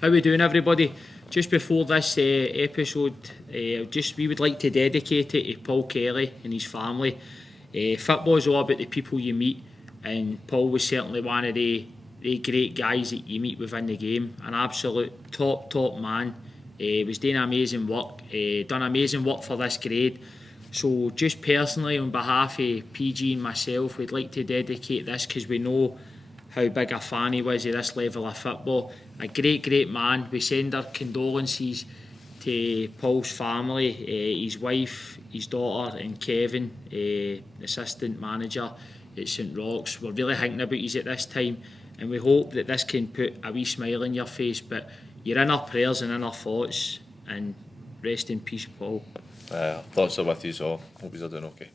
How we doing, everybody? Just before this episode, we would like to dedicate it to Paul Kelly and his family. Football is all about the people you meet, and Paul was certainly one of the great guys that you meet within the game. An absolute top man. Was doing amazing work. Done amazing work for this grade. So just personally, on behalf of PG and myself, we'd like to dedicate this because we know how big a fan he was of this level of football. A great man. We send our condolences to Paul's family, his wife, his daughter and Kevin, assistant manager at St Roch's. We're really thinking about you at this time, and we hope that this can put a wee smile on your face, but you're in our prayers and in our thoughts, and rest in peace, Paul. Thoughts are with you all. Hope you're doing okay.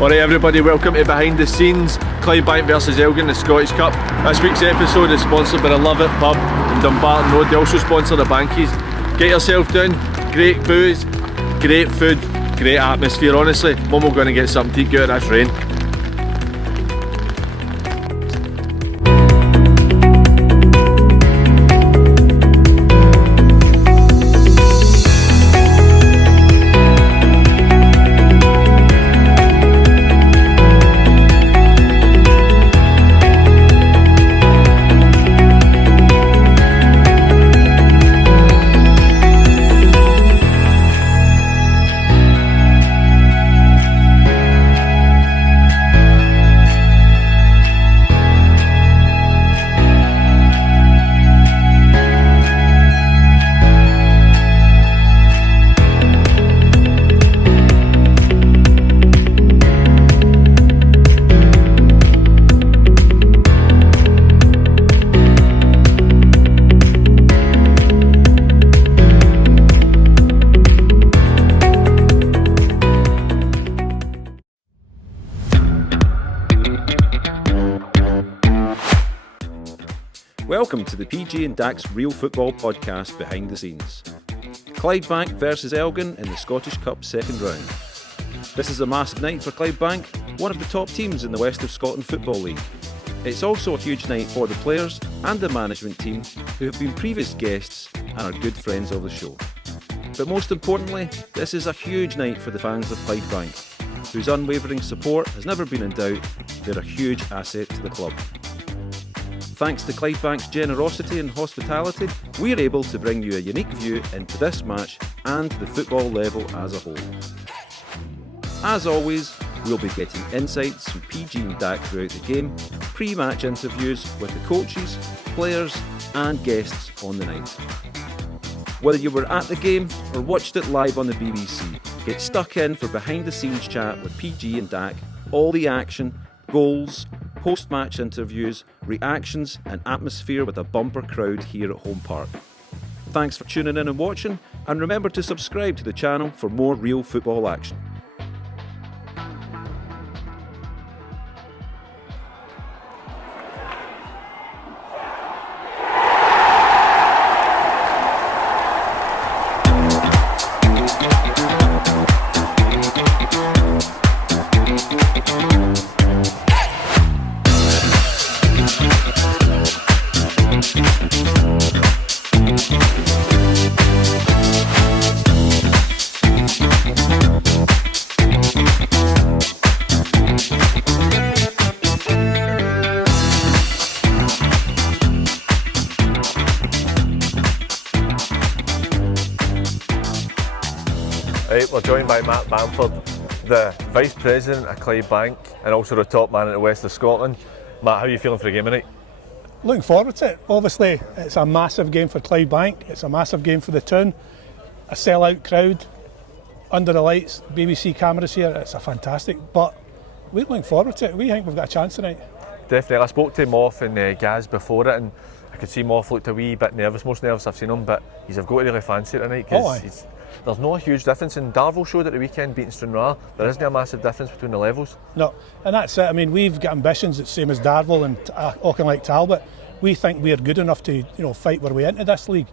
Alright everybody, welcome to Behind the Scenes, Clydebank versus Elgin, the Scottish Cup. This week's episode is sponsored by the Love It pub in Dumbarton Road. They also sponsor the Bankies. Get yourself down, great booze, great food, great atmosphere. Honestly, Mum will go and get something to eat, get out of this rain. Welcome to the PG and Dax Real Football Podcast Behind the Scenes. Clydebank versus Elgin in the Scottish Cup second round. This is a massive night for Clydebank, one of the top teams in the West of Scotland Football League. It's also a huge night for the players and the management team who have been previous guests and are good friends of the show. But most importantly, this is a huge night for the fans of Clydebank, whose unwavering support has never been in doubt. They're a huge asset to the club. Thanks to Clydebank's generosity and hospitality, we're able to bring you a unique view into this match and the football level as a whole. As always, we'll be getting insights from PG and Dak throughout the game, pre-match interviews with the coaches, players and guests on the night. Whether you were at the game or watched it live on the BBC, get stuck in for behind-the-scenes chat with PG and Dak, all the action, goals, post-match interviews, reactions and atmosphere with a bumper crowd here at Home Park. Thanks for tuning in and watching, and remember to subscribe to the channel for more real football action. Right, we're joined by Matt Bamford, the Vice President of Clydebank and also the top man in the West of Scotland. Matt, how are you feeling for the game tonight? Looking forward to it. Obviously, it's a massive game for Clydebank. It's a massive game for the town. A sellout crowd, under the lights, BBC cameras here. It's a fantastic. But we're looking forward to it. We think we've got a chance tonight. Definitely. I spoke to Moff and Gaz before it, and I could see Moff looked a wee bit nervous. Most nervous I've seen him, but he's got to really fancy it tonight because there's not a huge difference. And Darvel showed at the weekend beating Stranraer. There isn't a massive difference between the levels. No, and that's it. I mean, we've got ambitions the same as Darvel and Auchinleck Talbot. We think we're good enough to fight our way into this league.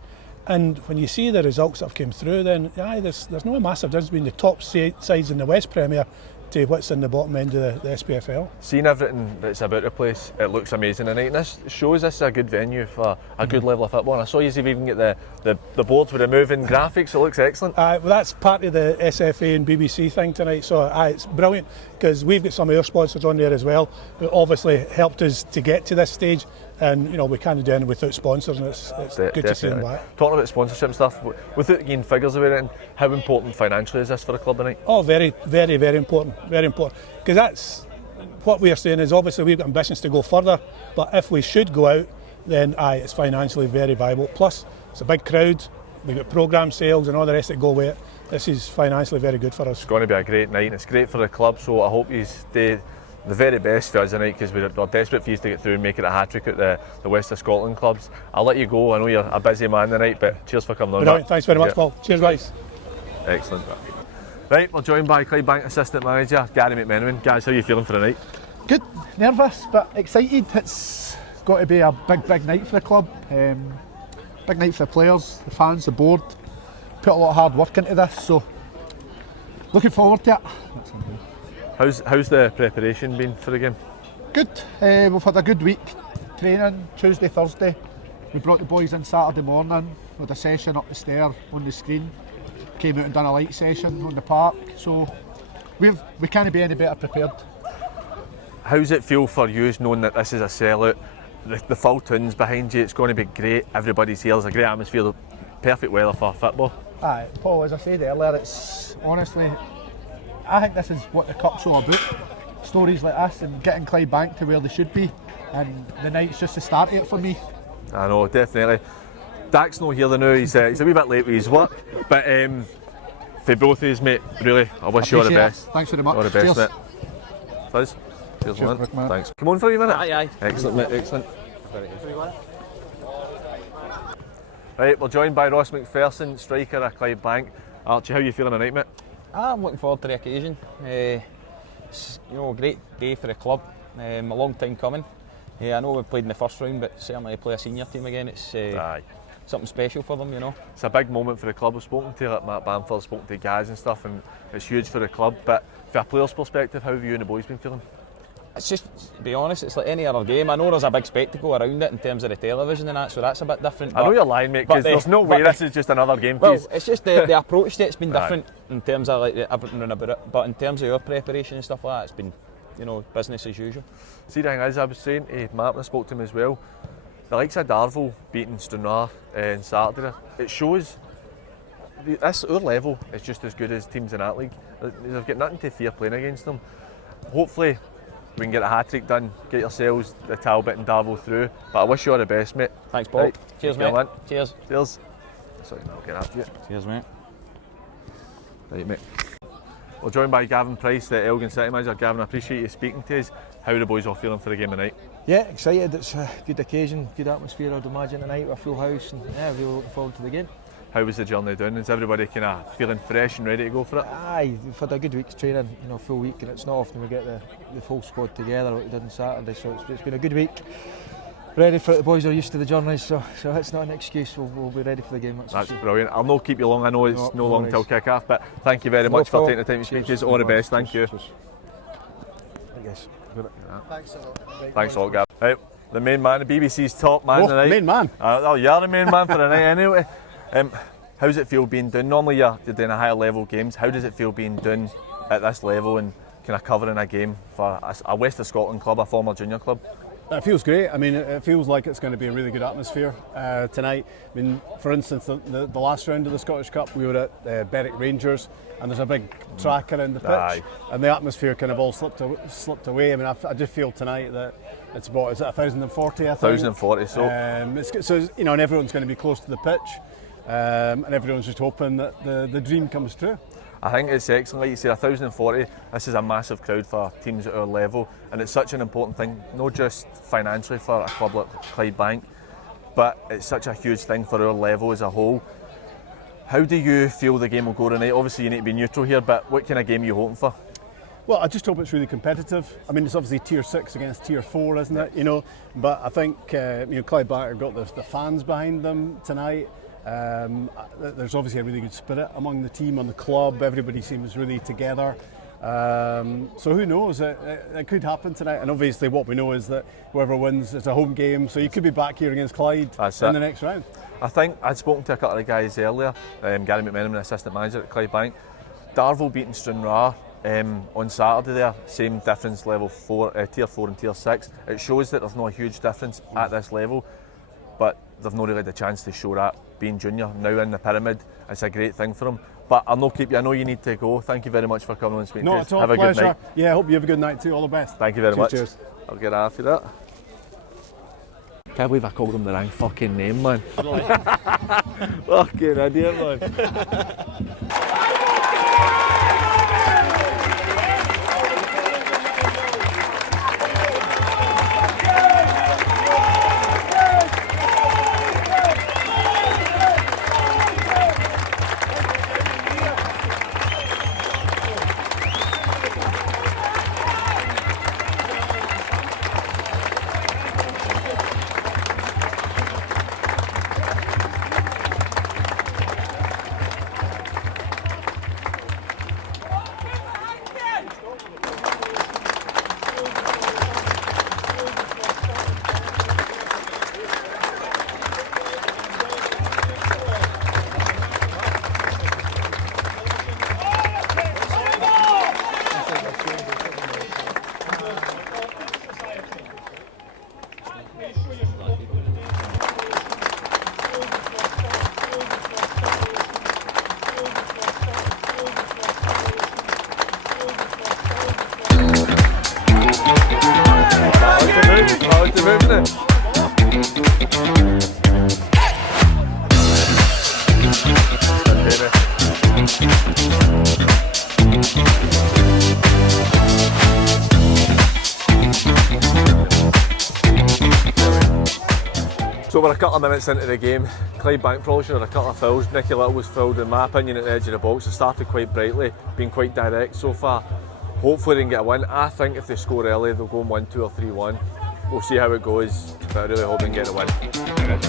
And when you see the results that have come through, then there's no massive difference between the top sides in the West Premier to what's in the bottom end of the SPFL. Seeing everything that's about the place, it looks amazing tonight. And this shows this is a good venue for a good level of football. And I saw you even get the boards with the moving graphics. It looks excellent. Well, that's part of the SFA and BBC thing tonight. So it's brilliant because we've got some of our sponsors on there as well, who obviously helped us to get to this stage. And we can't do anything without sponsors, and it's good to see them back. Talking about sponsorship and stuff, without getting figures about it, and how important financially is this for the club tonight? Oh, very, very, very important. Very important. Because that's what we are saying is obviously we've got ambitions to go further, but if we should go out, then it's financially very viable. Plus, it's a big crowd, we've got programme sales and all the rest that go with it. This is financially very good for us. It's going to be a great night, and it's great for the club, so I hope you stay the very best for us tonight, because we're desperate for you to get through and make it a hat-trick at the West of Scotland clubs. I'll let you go, I know you're a busy man tonight, but cheers for coming on. Brilliant. Thanks very much, Paul. Cheers, guys. Excellent. Right, we're joined by Clydebank Assistant Manager Gary McMenamin. Guys, how are you feeling for the night? Good, nervous but excited. It's got to be a big night for the club. Big night for the players, the fans, the board. Put a lot of hard work into this, so looking forward to it. How's the preparation been for the game? Good. We've had a good week training, Tuesday, Thursday. We brought the boys in Saturday morning with a session up the stair on the screen. Came out and done a light session on the park. So we can't be any better prepared. How's it feel for you knowing that this is a sellout? The full tunes behind you, it's going to be great. Everybody's here, there's a great atmosphere, perfect weather for football. Aye, Paul, as I said earlier, it's honestly, I think this is what the cup's all about. Stories like this and getting Clydebank to where they should be, and the night's just the start of it for me. I know, definitely. Dak's not here now, he's a wee bit late with his work, but for both of us, mate, really, I wish you all the best. Thanks very much. All the best, Cheers. mate. Liz? Cheers, man. Man. Thanks. Come on for a wee minute. Aye. Excellent, mate, excellent. Right, we're joined by Ross McPherson, striker at Clydebank. Archie, how are you feeling tonight, mate? I'm looking forward to the occasion. It's a great day for the club. A long time coming. I know we played in the first round, but certainly to play a senior team again, it's something special for them, It's a big moment for the club. I've spoken to like Matt Bamford, spoken to guys and stuff, and it's huge for the club. But from a player's perspective, how have you and the boys been feeling? It's just, to be honest, it's like any other game. I know there's a big spectacle around it in terms of the television and that, so that's a bit different. I know you're lying, mate, because there's no way this is just another game for you. Well, it's just the approach to it's been different in terms of everything around about it. But in terms of our preparation and stuff like that, it's been, business as usual. See, the thing is, I was saying to Matt when I spoke to him as well, the likes of Darvel beating Stranraer on Saturday, it shows our level is just as good as teams in that league. They've got nothing to fear playing against them. Hopefully we can get a hat-trick done, get yourselves, the Talbot and Darvel through, but I wish you all the best, mate. Thanks, Paul. Right. Cheers, mate. Man. Cheers. Sorry, I'll get after you. Cheers, mate. Right, mate. We're joined by Gavin Price, the Elgin City manager. Gavin, I appreciate you speaking to us. How are the boys all feeling for the game tonight? Yeah, excited. It's a good occasion, good atmosphere, I'd imagine, tonight with a full house, and really looking forward to the game. How was the journey down? Is everybody kind of feeling fresh and ready to go for it? Aye, we've had a good week's training, full week, and it's not often we get the full squad together like we did on Saturday, so it's been a good week. Ready for it. The boys are used to the journey, so it's not an excuse. We'll be ready for the game. That's brilliant. I'll not keep you long. I know it's no long till kick off, but thank you very much for taking the time to speak to us. All the best. Thank you. Thanks a lot, Gavin. Right, the main man, the BBC's top man tonight. Main man. You're the main man for the night anyway. How does it feel being done? Normally you're doing a higher level games. How does it feel being done at this level and kind of covering a game for a West of Scotland club, a former junior club? It feels great. I mean, it feels like it's going to be a really good atmosphere tonight. I mean, for instance, the last round of the Scottish Cup, we were at Berwick Rangers, and there's a big track around the pitch, and the atmosphere kind of all slipped away. I mean, I just feel tonight that it's about, is it 1,040? I think. 1,040. So, and everyone's going to be close to the pitch, and everyone's just hoping that the dream comes true. I think it's excellent, like you said, 1,040. This is a massive crowd for teams at our level, and it's such an important thing, not just financially for a club like Clydebank, but it's such a huge thing for our level as a whole. How do you feel the game will go tonight? Obviously you need to be neutral here, but what kind of game are you hoping for? Well, I just hope it's really competitive. I mean, it's obviously Tier 6 against Tier 4, isn't it? But I think Clydebank have got the fans behind them tonight. There's obviously a really good spirit among the team, on the club. Everybody seems really together. So who knows? It could happen tonight. And obviously, what we know is that whoever wins is a home game. So you could be back here against Clyde in the next round. I think I'd spoken to a couple of guys earlier. Gary McMenamin, assistant manager at Clydebank. Darvel beating Stranraer on Saturday there, same difference level 4, tier 4 and tier 6. It shows that there's not a huge difference at this level, but they've not really had a chance to show that. Being junior, now in the pyramid, it's a great thing for them. But I'll not keep you, I know you need to go. Thank you very much for coming and speaking to us. Have a good night. Yeah, I hope you have a good night too. All the best. Thank you very much. Cheers. I'll get after that. Can't believe I called him the wrong fucking name, man. Fucking idiot, man. So we're a couple of minutes into the game. Clydebank probably should have had a couple of fouls. Nicky Little was fouled, in my opinion, at the edge of the box. It started quite brightly, been quite direct so far. Hopefully they can get a win. I think if they score early, they'll go 1-2 or 3-1. We'll see how it goes, but I really hope they can get a win. That's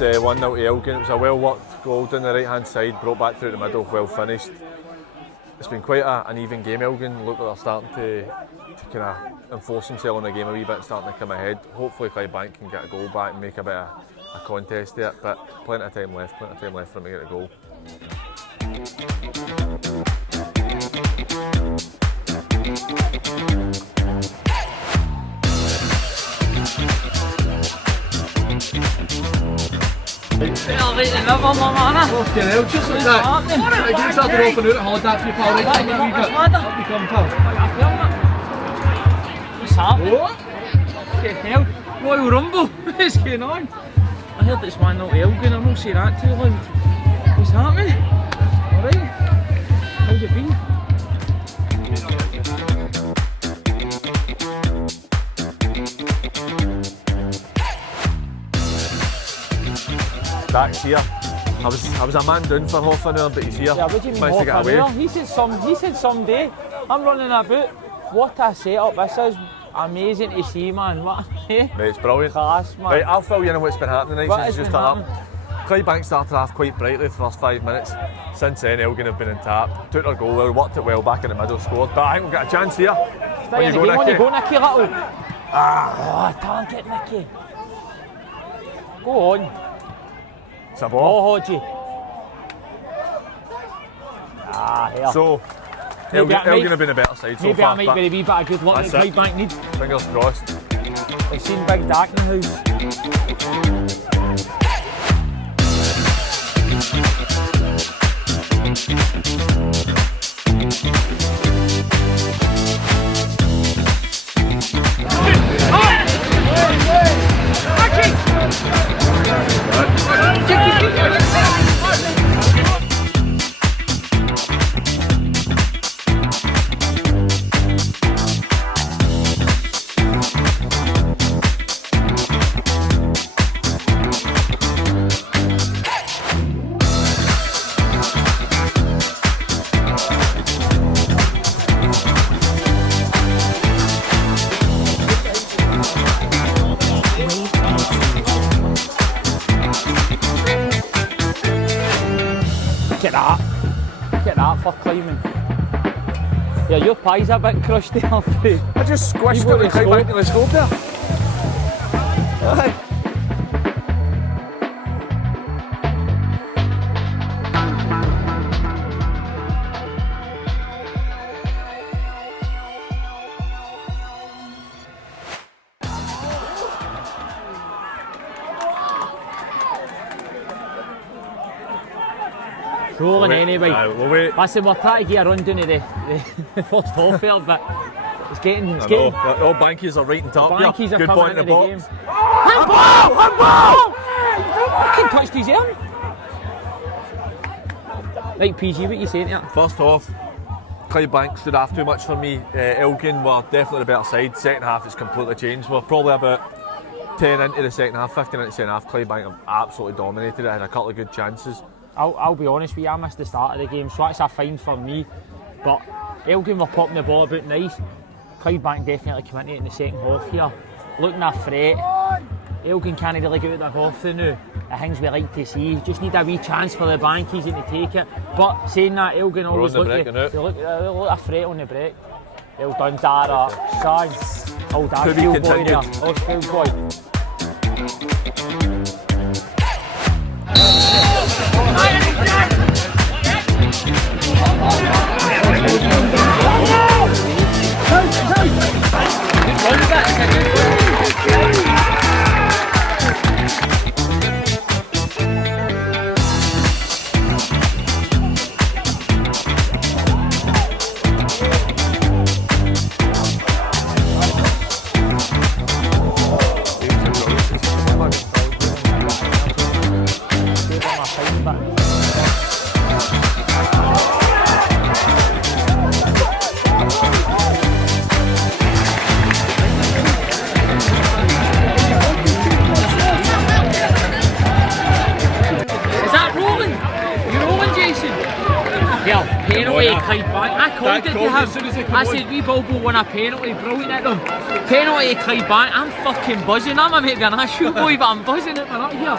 1-0 to Elgin. It was a well worked goal down the right hand side, brought back through the middle, well finished. It's been quite an even game. Elgin look like they're starting to kind of enforce themselves on the game a wee bit, starting to come ahead. Hopefully Clydebank can get a goal back and make a bit of a contest there, but plenty of time left for them to get a goal. Fucking hell, just like that. You started off and out at holiday for your pal, right? Up you come, pal. What's happening? What? Fucking hell, Royal Rumble, what's going on? I heard it's 1-0 to Elgin, I'm not saying that too loud. What's happening? Alright, how's it been? Dax here. I was a man down for half an hour, but he's here. Yeah, what do you mean half an hour? He said someday. I'm running about. What a setup this is. Amazing to see, man. What? Mate, it's brilliant. Class, man. Right, I'll fill you in what's been happening tonight since it's just happening? Clydebank started off quite brightly the first 5 minutes. Since then, Elgin have been in tap. Took their goal well, worked it well back in the middle, scored. But I think we've got a chance here. When you go, Nicky Little. Oh, target, Nicky. Go on. It's a ball. Oh, Hodgie. Yeah. So, Elgin have been a better side so far. Maybe I might be a wee bit of good luck that Clydebank need. Fingers crossed. I've seen Big Dak in the house. Look at that for climbing. Yeah, your pie's a bit crushed there. I just squished it and Clydebank in the scope there. Aye. Rolling anyway. We'll wait. Listen, we're trying to get a run down to the first half there, but it's getting. All Bankies are right in top. Bankies are good coming point into in the the game. box. Handball! Fucking touched his arm. Right, PG, what you saying here? First half, Clydebank stood off too much for me. Elgin were definitely the better side. Second half, it's completely changed. We're probably about 10 into the second half, 15 into the second half. Clydebank have absolutely dominated it, had a couple of good chances. I'll be honest with you, I missed the start of the game, so that's a fine for me. But Elgin were popping the ball about nice. Clydebank definitely came into it in the second half here. Looking a threat. Elgin can't really get out of the ball through now. The things we like to see. Just need a wee chance for the Bankies to take it. But saying that, Elgin always look a threat on the break. Well done, Darroch. Son. Oh, that skill boy there. Oh, skill boy. I called it to him. I said, we Bobo won a penalty, brilliant at them. Penalty to Clydebank, I'm fucking buzzing. I'm a maybe an issue boy, but I'm buzzing it man up here.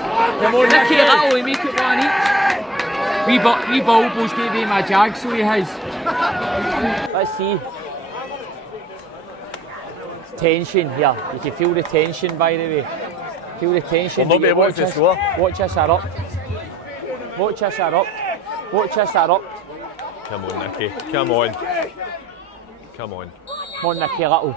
Nicky Little, we make it one each. We Bobo's gave him a jag, so he has. Let's see. Tension here. You can feel the tension, by the way. Feel the tension. We'll not be able to score. Watch us erupt. Watch us erupt. Watch us erupt. Come on, Nicky. Come on. Come on. Come on, Nicky Little.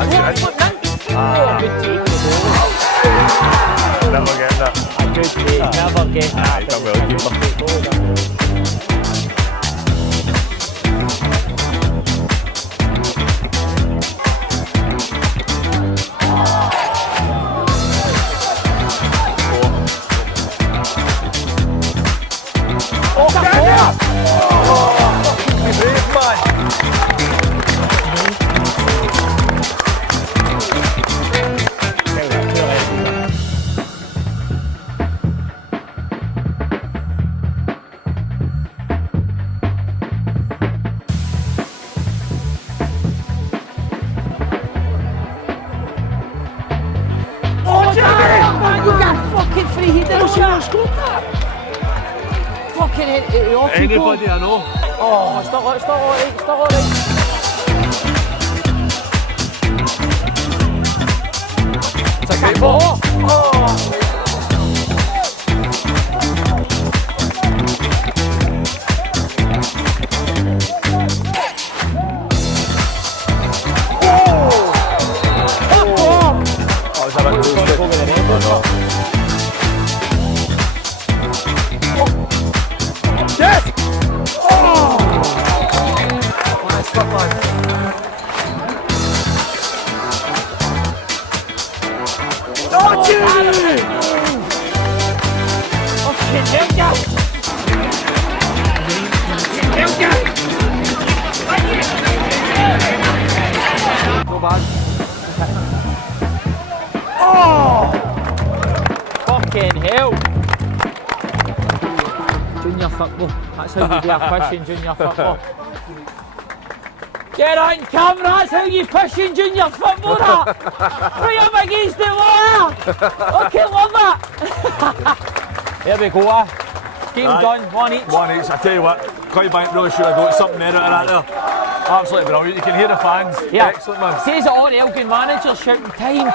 That's Good take the ball. Never getting that. A good take, never getting that. He done well, keeper. Anybody I know. Oh, it's not alright. It's a great ball. It's a bit loose. Yes! Oh! Nice stuff, man. Oh, Jimmy! Oh, shit, Elgin! No bad. Oh! Fucking hell! Junior football. That's how you do a push in junior football. Get on camera, that's how you push in junior football, that! Right up against the wall! Okay, love that! There we go, game done, 1 each. 1 each, I tell you what, Clydebank really should have got something there out of that there. Absolutely brilliant, you can hear the fans. Yeah. Excellent, man. Says it all the Elgin managers shouting time,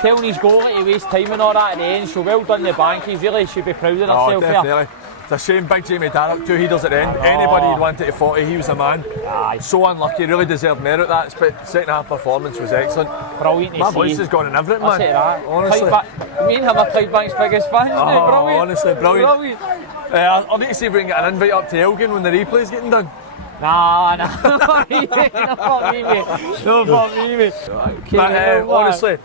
telling his goalie to waste time and all that at the end, so well done the Bankies, really should be proud of themselves here. Definitely. It's a shame, big Jamie Darroch, 2 headers at the end. Anybody who'd wanted to 40, he was the man. Aye. So unlucky, really deserved merit that. Second half performance was excellent. Brilliant to My see. voice has gone in everything, man. That. Honestly. Me and him are Clydebank's biggest fans, mate. Brilliant. Honestly, brilliant. I'll need to see if we can get an invite up to Elgin when the replay's getting done. Nah. Not for me, mate. Honestly,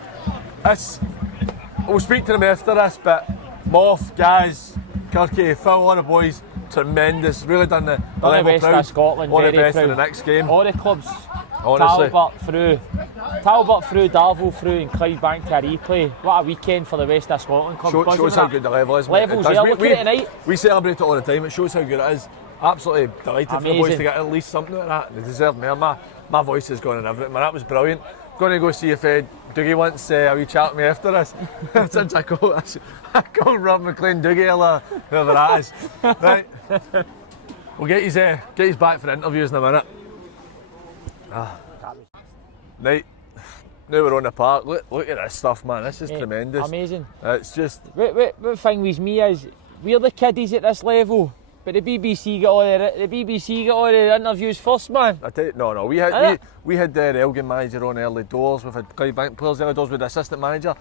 we'll speak to them after this, but Moff, Gaz, Kirky, Phil, all the boys, tremendous. Really done the level best proud. of Scotland. All the very best proud. in the next game. All the clubs. Honestly. Talbot through, Darvel through, and Clydebank to a replay. What a weekend for the West of Scotland club. Shows how good the level is. Levels there. Look at it tonight. We celebrate it all the time. It shows how good it is. Absolutely delighted for the boys to get at least something like that. They deserve more. My voice has gone in everything, man. That was brilliant. Going to go see if Dougie wants a wee chat with me after this. Since I called Ross McLean Dougie, whoever that is. Right. We'll get his back for the interviews in a minute. Right. Now we're on the park. Look at this stuff, man. This is tremendous. Amazing. It's just. What thing with me is we're the kiddies at this level. But the BBC got all the interviews first, man. I tell you, no. We had the Elgin manager on early doors. We've had Clydebank players early doors with the assistant manager.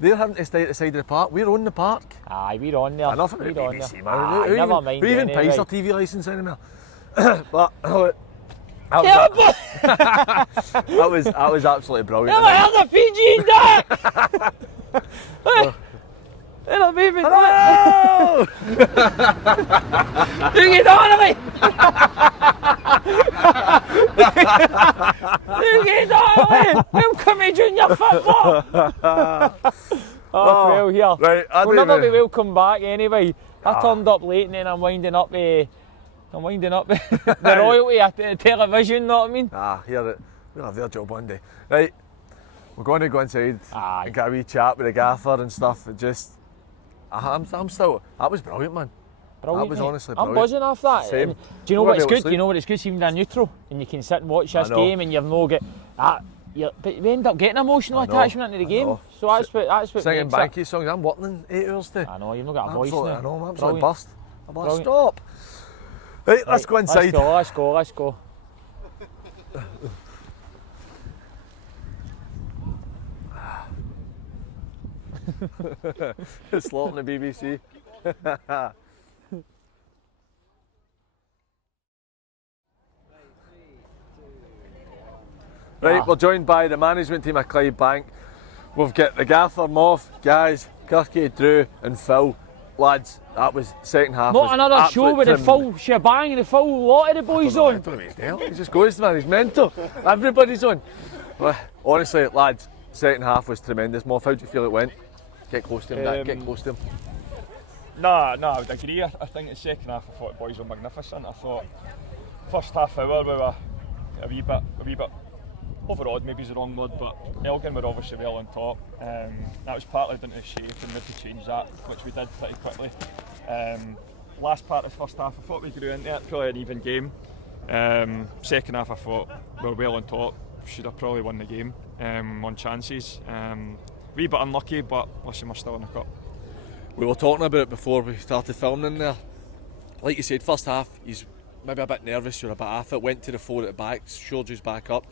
They're having to stay at the side of the park. We're on the park. Aye, we're on there. Enough about BBC, man. Aye, never mind. Who even anyway. pays their TV licence anymore? But that was absolutely brilliant. Never heard of PG and that. Hello, baby. Hello! You get on to me! You get on to me! Welcome to junior football! Well, here. Right, we'll never be welcome back anyway. I turned up late and then I'm winding up the royalty at the television, know what I mean? We'll have their job one day. Right, we're going to go inside and get a wee chat with the gaffer and stuff. I'm still. That was brilliant, man. Brilliant, that was mate. honestly brilliant. I'm buzzing off that. Same. Do you know what's good? Do you know what it's good? Even they're neutral and you can sit and watch this game and you've no get that. But we end up getting emotional attachment into the game. So that's what singing makes Bankies songs. I'm working in 8 hours today. I know, you've not got a voice now. I know, I'm absolutely bust. Brilliant. Stop. Right, let's go inside. Let's go. Slaughtering the BBC. Right, we're joined by the management team at Clydebank. We've got the gaffer, Moff, guys, Kirky, Drew and Phil. Lads, that was second half. Not another show with the full shebang, the full lot of the boys on. I don't know what he's doing. He just goes, man, he's mental. Everybody's on. Well, honestly, lads, second half was tremendous. Moff, how do you feel it went? Get close to him, Dad, get close to him. No, I would agree. I think the second half, I thought the boys were magnificent. I thought first half hour we were a wee bit overawed, maybe is the wrong word, but Elgin were obviously well on top. That was partly down to the shape, and we had to change that, which we did pretty quickly. Last part of the first half, I thought we grew into it, probably an even game. Second half, I thought we were well on top, should have probably won the game on chances. Wee bit unlucky, but listen, we're still in the cup. We were talking about it before we started filming in there. Like you said, first half, he's maybe a bit nervous, you're a bit off it, went to the four at the back, shoulders back up.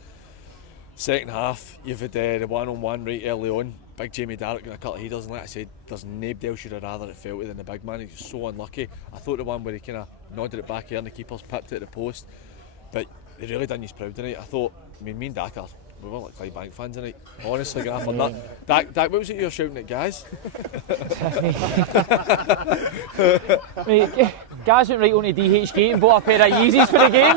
Second half, you've had the one-on-one right early on. Big Jamie Darroch got a couple of headers, and like I said, there's nobody else you'd have rather it felt than the big man. He's so unlucky. I thought the one where he kind of nodded it back here and the keeper's pipped it at the post, but he really done his proud tonight. Me and Dak we were like Clydebank fans tonight. Honestly, Gaffer, Dak, what was it you were shouting at, guys? Mate, Gaz went right on to DHgate and bought a pair of Yeezys for the game.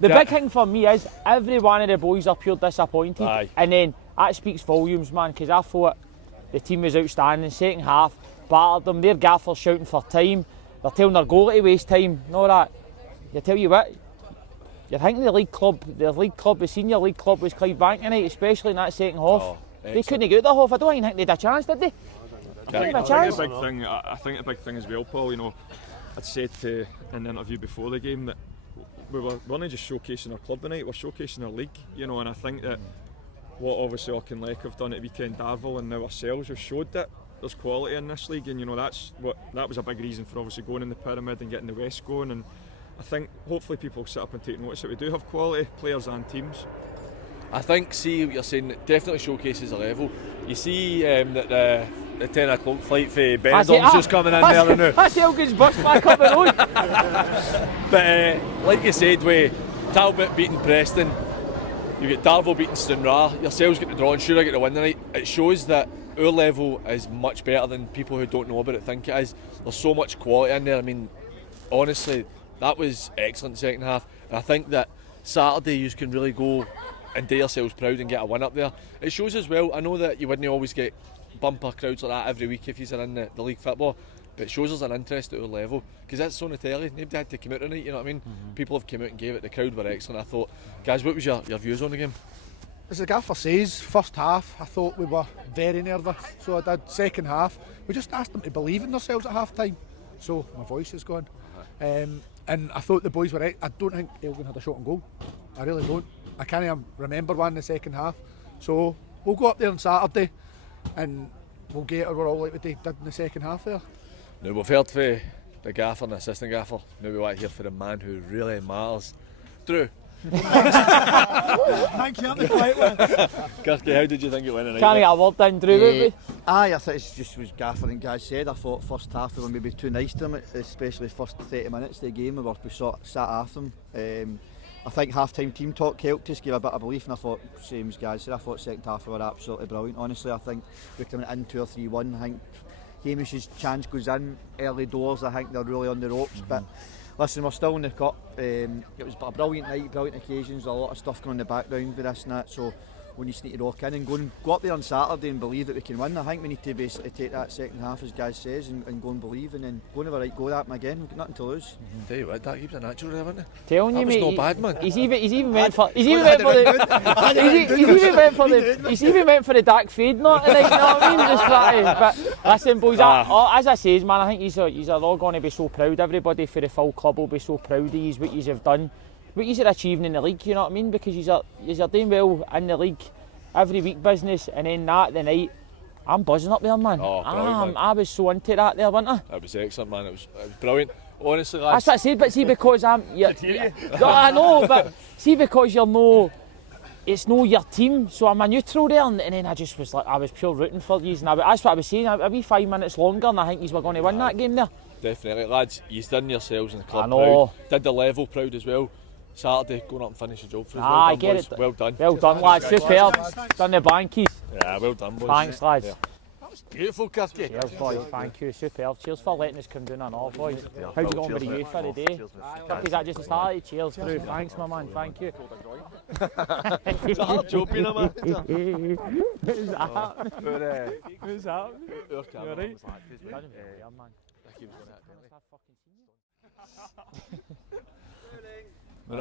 The big thing for me is every one of the boys are pure disappointed. Aye. And then that speaks volumes, man, because I thought the team was outstanding. Second half, battered them, their gaffers shouting for time, they're telling their goalie to waste time, and all that. I tell you what, you're thinking the senior league club was Clydebank tonight, especially in that second half. They couldn't get out the half. I don't even think they had a chance, did they? I think the big thing as well, Paul, you know, I'd said in the interview before the game that we weren't just showcasing our club tonight, we're showcasing our league, you know, and I think that what obviously Auchinleck have done at weekend, Darvel and now ourselves, have showed that there's quality in this league, and you know that was a big reason for obviously going in the pyramid and getting the West going, and I think hopefully people sit up and take notice that we do have quality players and teams. I think, see what you're saying, it definitely showcases a level. You see that the 10 o'clock flight for Benidorm's just coming in there now. That's Elgin's bus back up the road. But like you said, with Talbot beating Preston, you get Darvel beating Stranraer, yourselves get the draw and sure I get the win tonight. It shows that our level is much better than people who don't know about it think it is. There's so much quality in there. I mean, honestly, that was excellent second half, and I think that Saturday you can really go and do yourselves proud and get a win up there. It shows as well, I know that you wouldn't always get bumper crowds like that every week if you're in the league football, but it shows us an interest at our level, because that's on the telly, nobody had to come out tonight, you know what I mean? People have come out and gave it, the crowd were excellent. I thought, guys, what was your views on the game? As the gaffer says, first half I thought we were very nervous, so I did. Second half, we just asked them to believe in themselves at half time, so my voice is gone. And I thought the boys were, I don't think Elgin had a shot on goal, I really don't. I can't remember one in the second half, so we'll go up there on Saturday and we'll get it, we're all like we did in the second half there. Now we've heard for the gaffer and the assistant gaffer, now we want to hear for the man who really matters, Drew. Thank you, I'm the quiet one. Kirky, how did you think it went tonight? Can't get a word in, Drew. I thought it just was Gaffer and guys said. I thought first half we were maybe too nice to them, especially first 30 minutes of the game. We sat after them. I think half-time team talk helped us give a bit of belief, and I thought, same as guys said, I thought second half we were absolutely brilliant. Honestly, I think we came in 2 or 3-1. I think Hamish's chance goes in early doors. I think they're really on the ropes, but listen, we're still in the cup. It was a brilliant night, brilliant occasions, a lot of stuff going on in the background with this and that, so we need to rock in and go up there on Saturday and believe that we can win. I think we need to basically take that second half, as guys says, and go and believe, and then go and have a right go at them again. We've got nothing to lose. Tell you what, that keeps a natural there, isn't it? Telling you, mate, not bad, man. He's even meant for the dark fade, not tonight. You know what I mean? Just trying. But listen, boys, as I says, man, I think you're all going to be so proud. Everybody for the full club will be so proud of you, what you have done, what you are achieving in the league. You know what I mean? Because you're doing well in the league every week, business, and then that the night. I'm buzzing up there, man. Man. I was so into that there, wasn't I? It was excellent, man. It was brilliant. Honestly, lads. That's what I said, but see, because I know, but see, because you're no it's no your team, so I'm a neutral there, and then I just was like, I was pure rooting for you, and that's what I was saying, a wee 5 minutes longer and I think you were going to win that game there. Definitely, lads, you've done yourselves in the club I know. proud, did the level proud as well. Saturday, going up and finish the job for us. Ah, well I done, get boys. it. Well done. Well done, lads, superb. Done the Bankies. Yeah, well done, boys. Thanks, lads. Yeah. That was beautiful, Kirky. Cheers, boys, thank you, superb. Cheers for letting us come down and all, boys. How'd you go on with the youth for the day? Kirky's that just started? Cheers, Drew. Thanks, my man, thank you. It's a hard job being a man. Who's that? Who's that? Your camera right? was like, Yeah, man. he was going to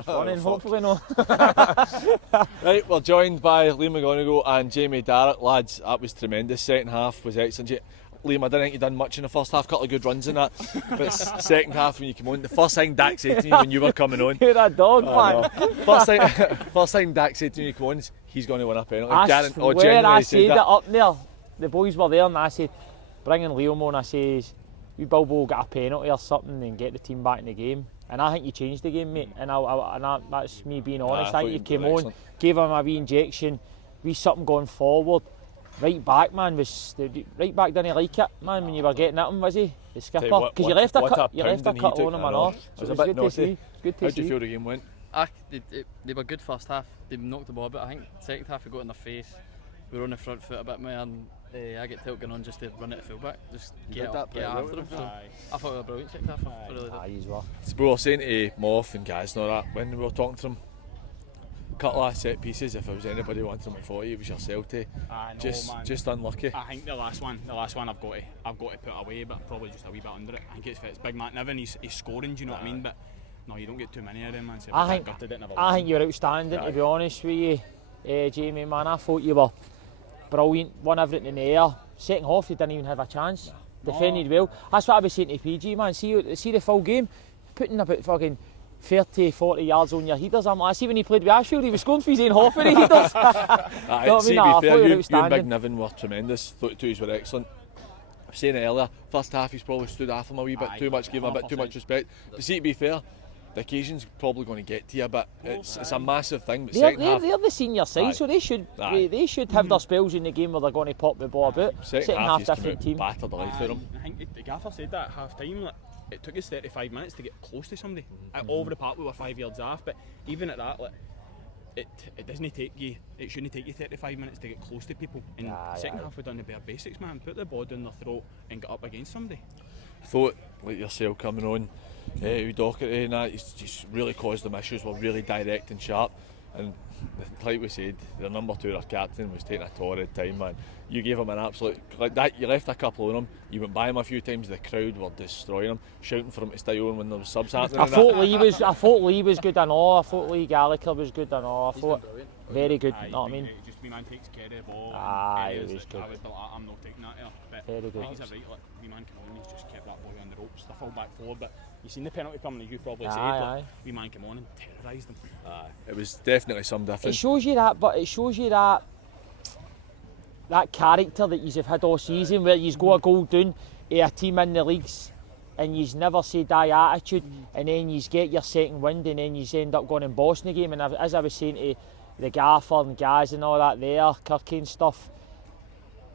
Running, hopefully no. Right, we're joined by Liam McGonigle and Jamie Darroch. Lads, that was tremendous. Second half was excellent. Liam, I didn't think you done much in the first half, couple of good runs in that. But second half when you came on, the first thing Dak said to me when you were coming on. You're a dog, man. First thing Dak said to me when you came on is he's going to win a penalty. I swear I said it up there. The boys were there and I said, bringing Liam on, I says, we Bilbo will get a penalty or something and get the team back in the game. And I think you changed the game, mate. And that's me being honest. I think you came on, gave him a wee injection, wee something going forward. Right back, man, right back didn't like it, man, when you were getting at him, was he? The skipper, because you left a cut on him and all. So it was a bit naughty. Good to How see. do you feel the game went? They were good first half. They knocked the ball about. I think second half we got in their face. We were on the front foot a bit more, and I get Elgin on just to run it at full back, just get after them. So I thought we were brilliant second half. I really did. You were. So we were saying to Moff and Gaz and all that when we were talking to them, couple of set pieces, if there was anybody wanting them at 40, it was yourself to. Just unlucky. I think the last one I've got to put away, but probably just a wee bit under it. I think it's Big McNiven, he's scoring, do you know what I mean? But no, you don't get too many of them, man. So I think you're outstanding, to be honest with you, Jamie, man. I thought you were brilliant, won everything in the air. Second half, you didn't even have a chance. Defended well. That's what I was saying to PG, man. See the full game, putting about fucking 30, 40 yards on your headers. I'm like, I see when he played with Ashfield, he was scoring for his own half of the headers. To be fair, you and Big Niven were tremendous. Thought the twos were excellent. I was saying it earlier, first half he's probably stood off him a wee bit too much, gave him a bit too much respect. But see, to be fair, the occasion's probably going to get to you, but it's a massive thing. But they're the senior side, so they should have their spells in the game where they're going to pop the ball about. Second half different team. Battered the life out of them. I think the gaffer said that at half time. Like, it took us 35 minutes to get close to somebody. Over the park we were 5 yards off, but even at that, like, it doesn't take you. It shouldn't take you 35 minutes to get close to people. In the second half, we done the bare basics, man. Put the ball down their throat and get up against somebody. Thought like yourself coming on, with Docherty and that, he's just really caused them issues. We're really direct and sharp, and like we said, the number 2, our captain, was taking a torrid time, man. You gave him an absolute like that. You left a couple on him. You went by him a few times. The crowd were destroying him, shouting for him to stay on when there was subs happening. I thought Lee was good and all. I thought Lee Gallagher was good and all. I thought very good. Know what I mean? Just wee man takes care of the ball. It was good. I'm not taking that there. But very good. I think he's a right. Like, wee man came on, he's just kept that boy on the ropes. The full back forward, but you seen the penalty coming, as you probably said. Wee man came on and terrorised him. It was definitely some difference. It shows you that. That character that you've had all season, where you've got a goal down to a team in the leagues and you've never said that attitude, and then you get your second wind and then you end up going and bossing the game. And as I was saying to the gaffer and Gaz and all that there, Kirky and stuff,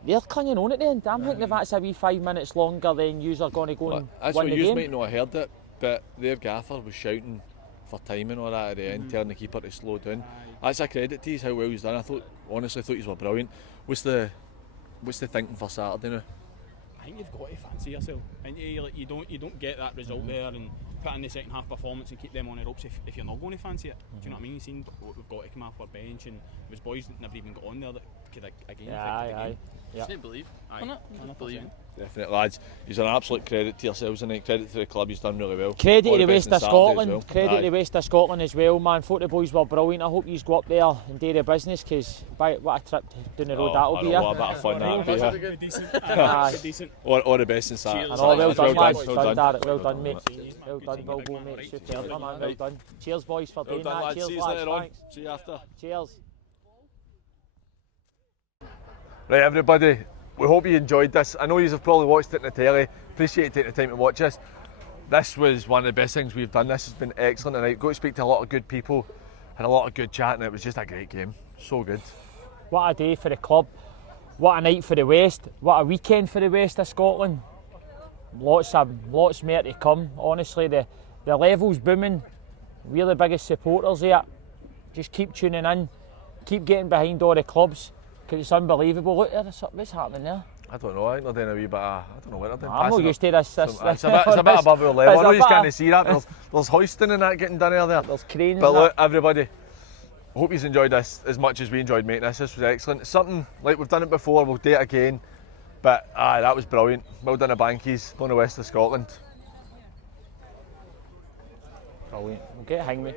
they're clinging on at the end. I'm thinking if that's a wee 5 minutes longer, then yous are going to go and that's win what the yous game. might not have heard it, but their gaffer was shouting for time and all that at the end, telling the keeper to slow down. That's a credit to you, how well he's done. I honestly thought you were brilliant. What's the thinking for Saturday now? I think you've got to fancy yourself, and you don't get that result there and put in the second half performance and keep them on the ropes if you're not going to fancy it. Do you know what I mean? You've seen what we've got to come off our bench, and there's boys that never even got on there that could again affect the game. Just need to believe. Believe. Definitely, lads. He's an absolute credit to yourselves and credit to the club. He's done really well. Credit to the West of Scotland. Credit to the West of Scotland as well, man. Thought the boys were brilliant. I hope you go up there and do the business, because what a trip down the road that'll be. What a bit of fun that'll be. Decent. All the best in Saturday. Well done, lads. Well done, Well done, mate. Well done, Bilbo, mate. Superb, man. Well done. Cheers, boys, for doing that. Cheers, lads. Thanks. See you after. Cheers. Right, everybody, we hope you enjoyed this. I know you have probably watched it in the telly. Appreciate you taking the time to watch us. This was one of the best things we've done. This has been excellent, and I got to speak to a lot of good people, had a lot of good chat, and it was just a great game. So good. What a day for the club. What a night for the West. What a weekend for the West of Scotland. Lots more to come. Honestly, the level's booming. We're the biggest supporters here. Just keep tuning in. Keep getting behind all the clubs. Because it's unbelievable. Look, what's happening there? I don't know. I think they're doing a wee bit of, I don't know what they're doing. I'm not used to this. It's a bit above our level. I know you can't see that. There's hoisting and that getting done there. There's cranes. But look, everybody, I hope you've enjoyed this as much as we enjoyed making this. This was excellent. It's something like we've done it before. We'll do it again. But that was brilliant. Well done, the Bankies, on the west of Scotland. Brilliant. We'll get hang me.